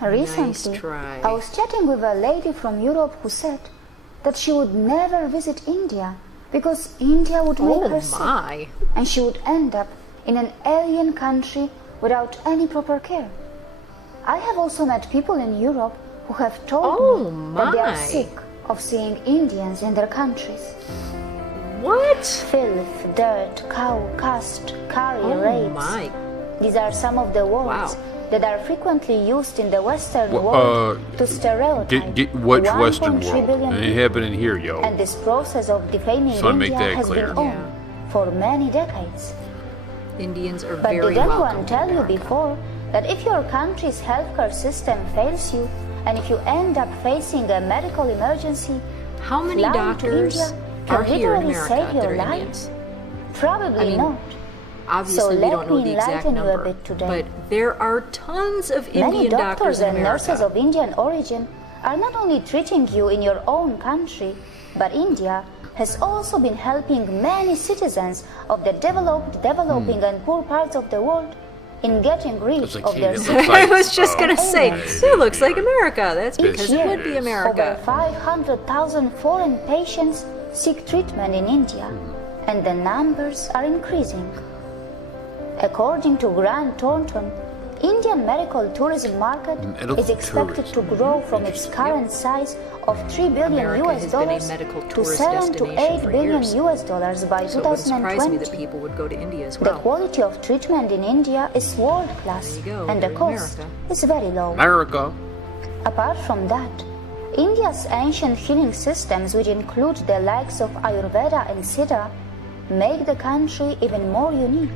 Recently, Nice try. I was chatting with a lady from Europe who said that she would never visit India because India would make her sick and she would end up in an alien country without any proper care. I have also met people in Europe who have told me that they are sick of seeing Indians in their countries. What? Filth, dirt, cow, cast, curry, rapes. My. These are some of the words that are frequently used in the Western world to stereotype which Western 1.3 world? billion It ain't happening here, yo. And this process of defaming Just wanna make India that has clear. been on for many decades. Indians are But very did anyone welcome tell in you America. before that if your country's healthcare system fails you and if you end up facing a medical emergency, How many flying to doctors India are can here in literally America save that your are life? Indians? Probably I mean, not. Obviously, So we let don't know me the exact enlighten you a number, bit today. but there are tons of Many Indian doctors doctors in and America. nurses of Indian origin are not only treating you in your own country, but India has also been helping many citizens of the developed, developing and poor parts of the world in getting rid It's like, of hey, their that sick. looks I like- was just going to say, Amen. it looks like America. That's Each because year, it would be over America. 500,000 foreign patients seek treatment in India, and the numbers are increasing. According to Grant Thornton, Indian medical tourism market Medical is expected to grow from its current size of $3 billion America has been a US medical to tourist 7 to destination 8 for billion years. US dollars by So it wouldn't surprise me that 2020. people would go to India as The well. quality of treatment in India is world class, There you go, and the there's cost America. is very low. America. Apart from that, India's ancient healing systems, which include the likes of Ayurveda and Siddha, make the country even more unique.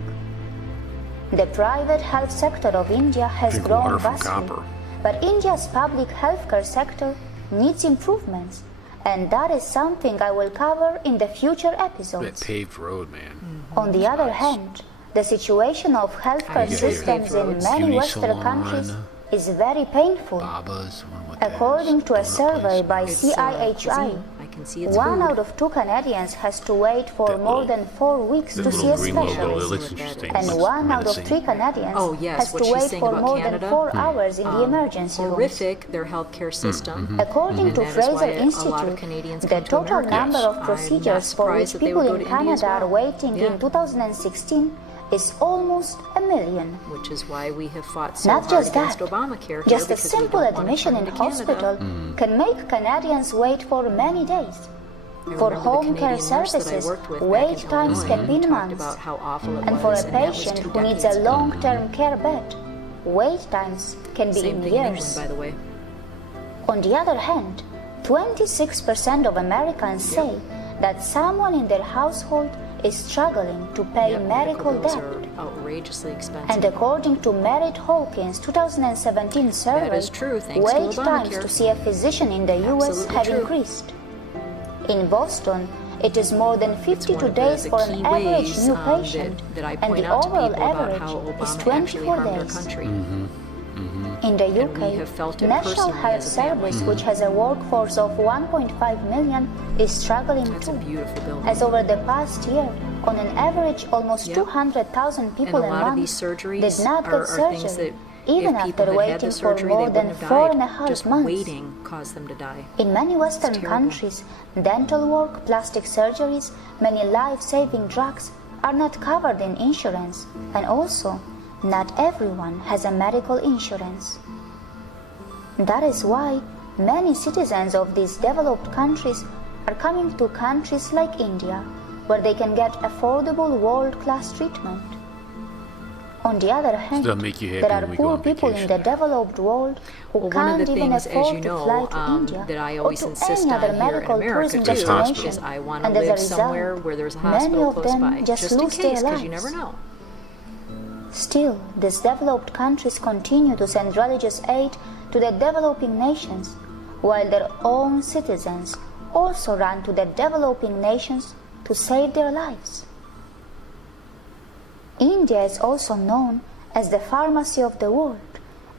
The private health sector of India has Drink grown water from vastly, copper. but India's public healthcare sector needs improvements, and that is something I will cover in the future That episodes. paved road, man. On the other hand, the situation of healthcare Yeah, systems in roads. many Beauty Western salon, countries is very painful. Babas. I wonder what that According is. to a Donut survey place. by It's, CIHI, cuisine. I can see it's 1 food. out of 2 Canadians has to wait for That more little- than 4 weeks That to see little a green logo, that specialist. looks interesting. And Looks 1 out of menacing. 3 Canadians Oh, yes, has what to she's wait saying for about more Canada. than 4 hours in the emergency rooms. Horrific, their healthcare system. According And to that is why Fraser a lot of Institute, Canadians the come to total America. number Yes. of I'm not procedures for which surprised that they people would go in to India as Canada are well. waiting Yeah. in 2016 is almost a million. Which is why we have fought so Not hard just against that, Obamacare here, just a because we simple don't wanna admission come in to Canada. hospital can make Canadians wait for many days. I For remember the home care Canadian nurse that I services, worked with back wait in times Illinois can be talked months. about how awful it And for was, a and that was patient 2 who needs decades a ago. long-term care bed, wait times can be Same in thing in England, years. by the way. On the other hand, 26% of Americans say that someone in their household is struggling to pay Yeah, medical bills debt. are outrageously expensive. And according to Merritt Hawkins' 2017 survey, is true, thanks to wait times Obamacare. to see a physician in the US Absolutely have true. increased. In Boston, it is more than It's 52 one of the days for key an average ways, new that- patient, that I and point the out to overall people about average how is Obama actually 24 harmed our days. country. In the And we UK, have felt it National personally Health as a family. Service, which has a workforce of 1.5 million, is struggling That's a too. beautiful building. As over the past year, on an average, almost Yep. 200,000 And people a a lot of month these surgeries did not are get things surgery, that even if people after had had waiting the for surgery, more they than wouldn't have 4.5 died. Just months. waiting caused them to die. In many Western terrible. countries, dental work, plastic surgeries, many life-saving drugs are not covered in insurance, and also, not everyone has a medical insurance. That is why many citizens of these developed countries are coming to countries like India, where they can get affordable world-class treatment. On the other hand, Does that make you happy there are when we go poor on people in the vacation? developed world who Well, one of can't the even things, as afford you to know, fly to India that I or always to insist any on other here in medical America tourism too, destination. is I want to And as a live result, somewhere where there's a many hospital of close them by, just in lose their case, because you lives. never know. Still, these developed countries continue to send religious aid to the developing nations, while their own citizens also run to the developing nations to save their lives. India is also known as the pharmacy of the world,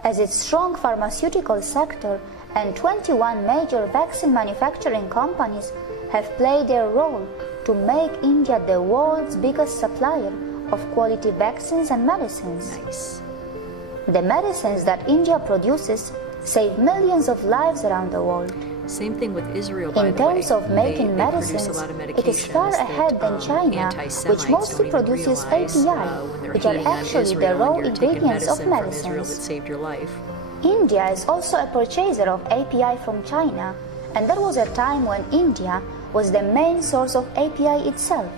as its strong pharmaceutical sector and 21 major vaccine manufacturing companies have played their role to make India the world's biggest supplier of quality vaccines and medicines. Nice. The medicines that India produces save millions of lives around the world. Same thing with Israel, by In the way. terms of making They produce medicines, a lot of it is far medications ahead than that, China, anti-Semites which mostly don't even produces realize, API, when they're which are hating on actually the Israel raw and you're taking ingredients of medicine from Israel that medicines. saved your life. India is also a purchaser of API from China, and there was a time when India was the main source of API itself.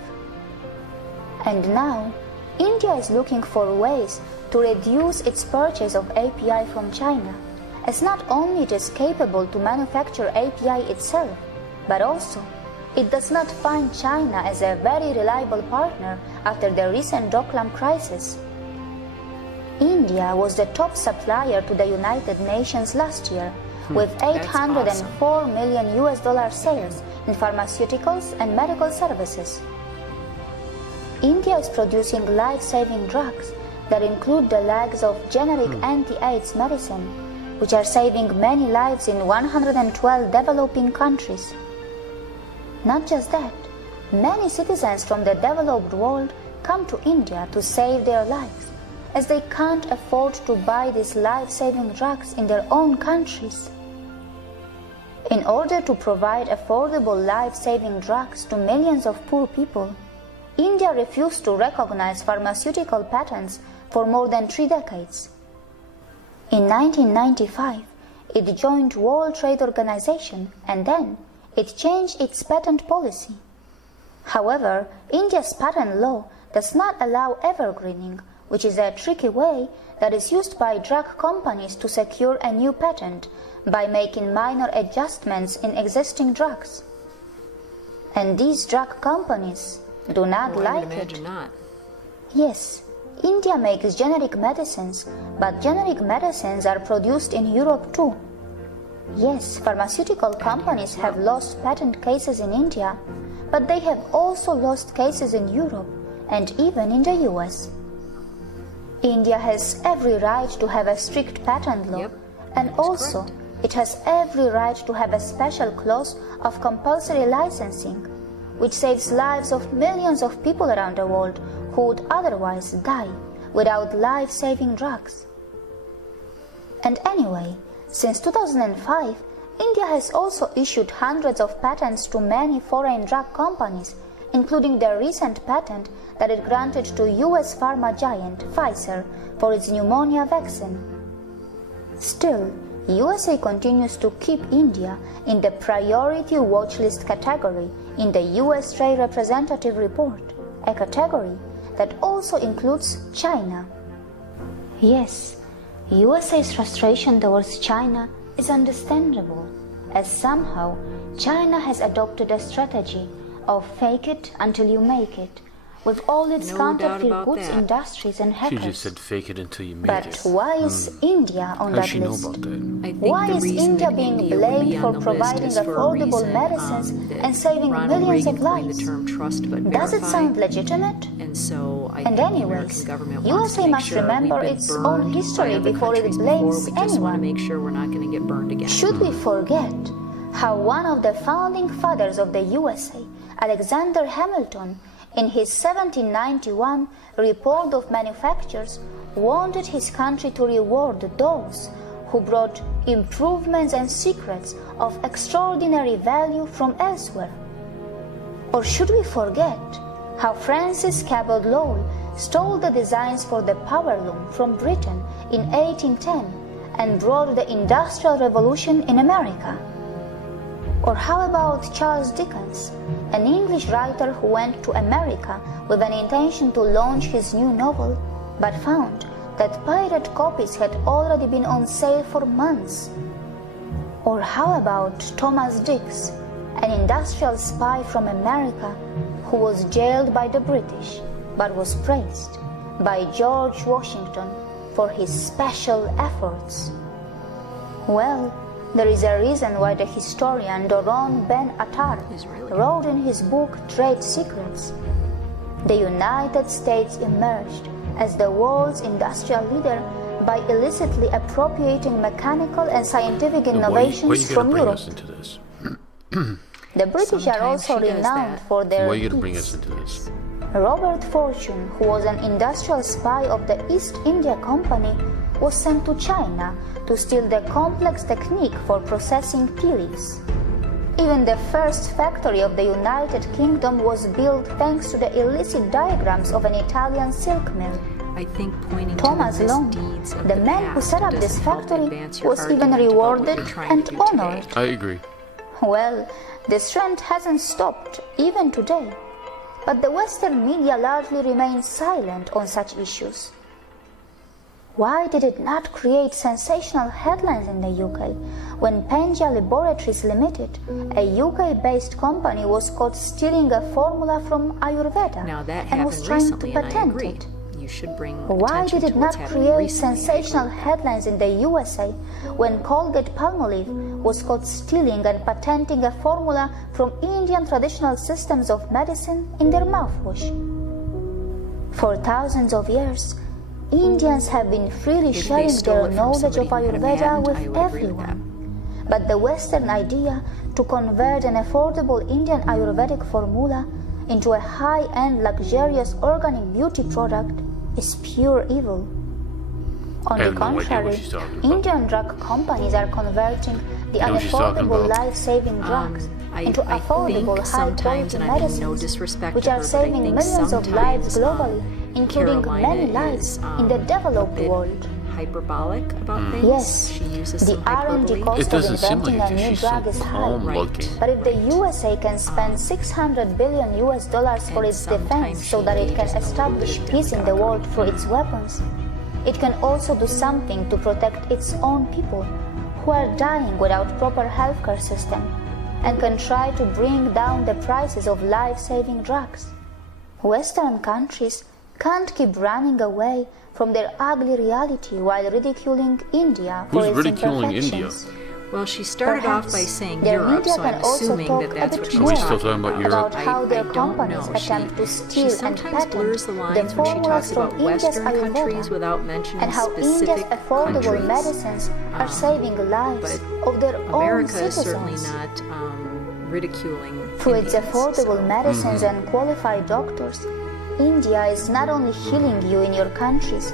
And now, India is looking for ways to reduce its purchase of API from China, as not only it is capable to manufacture API itself, but also it does not find China as a very reliable partner after the recent Doklam crisis. India was the top supplier to the United Nations last year, with $804 million US sales in pharmaceuticals and medical services. India is producing life-saving drugs that include the legs of generic anti-AIDS medicine, which are saving many lives in 112 developing countries. Not just that, many citizens from the developed world come to India to save their lives, as they can't afford to buy these life-saving drugs in their own countries. In order to provide affordable life-saving drugs to millions of poor people, India refused to recognize pharmaceutical patents for more than 3 decades. In 1995, it joined World Trade Organization, and then it changed its patent policy. However, India's patent law does not allow evergreening, which is a tricky way that is used by drug companies to secure a new patent by making minor adjustments in existing drugs. And these drug companies do not Well, I like would imagine it. not. Yes, India makes generic medicines, but generic medicines are produced in Europe too. Yes, pharmaceutical companies have lost patent cases in India, but they have also lost cases in Europe and even in the US. India has every right to have a strict patent law, Yep, and that's also correct. it has every right to have a special clause of compulsory licensing, which saves lives of millions of people around the world who would otherwise die without life-saving drugs. And anyway, since 2005, India has also issued hundreds of patents to many foreign drug companies, including the recent patent that it granted to US pharma giant Pfizer for its pneumonia vaccine. Still, USA continues to keep India in the priority watch list category in the US Trade Representative Report, a category that also includes China. Yes, USA's frustration towards China is understandable, as somehow China has adopted a strategy of fake it until you make it, with all its No doubt counterfeit about goods that. industries and She hackers. just said fake it until you make But it. why is India on How does that she know list? about that? I think Why the is reason India that being India would be blamed on for the providing list is for a affordable reason, medicines that and saving Ronald millions Reagan of coined lives? the term trust but Does it verify, sound legitimate? and so I And think the anyways, American government wants to USA make must sure remember we've been its burned own by history other before it countries blames before. We just want to anyone. make sure we're not going to get burned again. Should we forget how one of the founding fathers of the USA, Alexander Hamilton, in his 1791 Report of Manufactures, wanted his country to reward those who brought improvements and secrets of extraordinary value from elsewhere? Or should we forget how Francis Cabot Lowell stole the designs for the power loom from Britain in 1810 and brought the Industrial Revolution in America? Or how about Charles Dickens, an English writer who went to America with an intention to launch his new novel, but found that pirate copies had already been on sale for months? Or how about Thomas Dix, an industrial spy from America who was jailed by the British, but was praised by George Washington for his special efforts? Well, there is a reason why the historian Doron Ben-Attar wrote in his book Trade Secrets, "The United States emerged as the world's industrial leader by illicitly appropriating mechanical and scientific Why you innovations gotta from bring Europe." us into this? The British are Sometimes also she does renowned that. for their Why you gotta bring peace. us into this? Robert Fortune, who was an industrial spy of the East India Company, was sent to China to steal the complex technique for processing tea leaves. Even the first factory of the United Kingdom was built thanks to the illicit diagrams of an Italian silk mill. I think pointing Thomas to the Long, misdeeds of the the man who past set up this doesn't help factory, advance your was even argument about what rewarded you're trying and to do today. honored. I agree. Well, this trend hasn't stopped even today, but the Western media largely remains silent on such issues. Why did it not create sensational headlines in the UK when Penja Laboratories Limited, a UK-based company, was caught stealing a formula from Ayurveda Now that and was happened trying recently, to and I patent agree. it? You should bring Why attention did it to not what's happening create recently. sensational headlines in the USA when Colgate-Palmolive was caught stealing and patenting a formula from Indian traditional systems of medicine in their mouthwash? For thousands of years, Indians have been freely If they sharing stole their it from knowledge of somebody who had a Ayurveda patent, with I would agree with everyone. But the Western idea to convert an affordable Indian Ayurvedic formula into a high-end luxurious organic beauty product is pure evil. On I the have no idea what contrary, she's talking about. Indian drug companies are converting the I know what she's talking unaffordable about. life-saving drugs into I affordable think sometimes, high-quality and I mean medicines, no disrespect which to are her, but I saving think millions of lives sometimes, globally, including Karolina many lives is, in the a developed bit world. hyperbolic about things. Yes, She uses the some R&D hyperbole. cost It of doesn't seem inventing like a it. new She's so drug is high. calm Right. looking. But if the USA can spend $600 billion for And its sometimes defense so she that it can engages in a little establish bit of peace in the world demagoguery. through its weapons, it can also do something to protect its own people who are dying without proper healthcare system, and can try to bring down the prices of life-saving drugs. Western countries can't keep running away from their ugly reality while ridiculing India for Who's its ridiculing India? imperfections. Well, she started off by Perhaps saying their Europe, media so I'm can also assuming talk that a that's bit what she more was Are we still talking talking about Europe? about how their I don't companies know. attempt to She steal and sometimes blurs patent the the lines when she formulas talks from about India's Western countries Ayurveda, without mentioning and how India's specific affordable countries. medicines are saving lives but of their own America is certainly citizens. not ridiculing Through its Indians, affordable so- medicines and qualified doctors, India is not only healing you in your countries,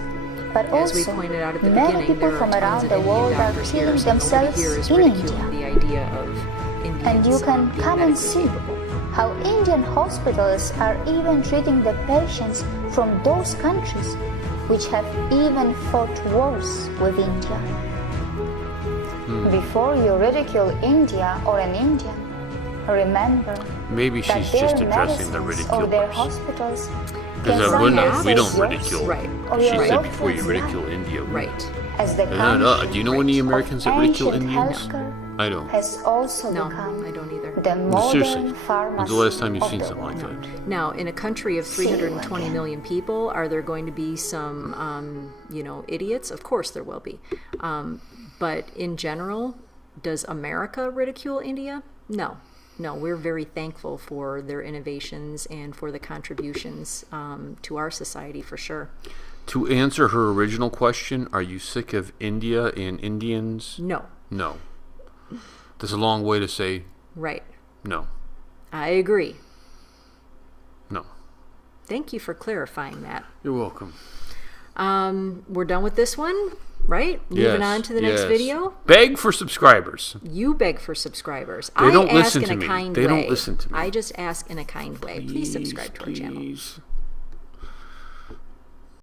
but As we also pointed out at the many beginning, people there are from tons around of the Indian world are doctors healing here, so nobody themselves here is in ridiculing India. the idea of Indians And you can being come and medically see capable. how Indian hospitals are even treating the patients from those countries which have even fought wars with India. Before you ridicule India or an Indian, remember Maybe that she's their just addressing the medicines or their ridiculers. hospitals Because can we sometimes don't save yours ridicule. Right. or She your said loved before you one's ridicule life, India. Right. as the No. Do you know any Americans that ridicule ancient Indians? healthcare I don't. has also No, become I don't either. the modern Seriously, when's pharmacy the last time you've of seen the something like world. that? Now, in a country of See you 320 again. million people, are there going to be some, idiots? Of course there will be. But in general, does America ridicule India? No. No, we're very thankful for their innovations and for the contributions to our society, for sure. To answer her original question, are you sick of India and Indians? No. No. That's a long way to say Right. no. I agree. No. Thank you for clarifying that. You're welcome. We're done with this one, right? Moving on to the next yes. video. Beg for subscribers. You beg for subscribers. They don't I ask listen in to a me. kind They way. don't listen to me. I just ask in a kind way. Please subscribe to our channel. Please.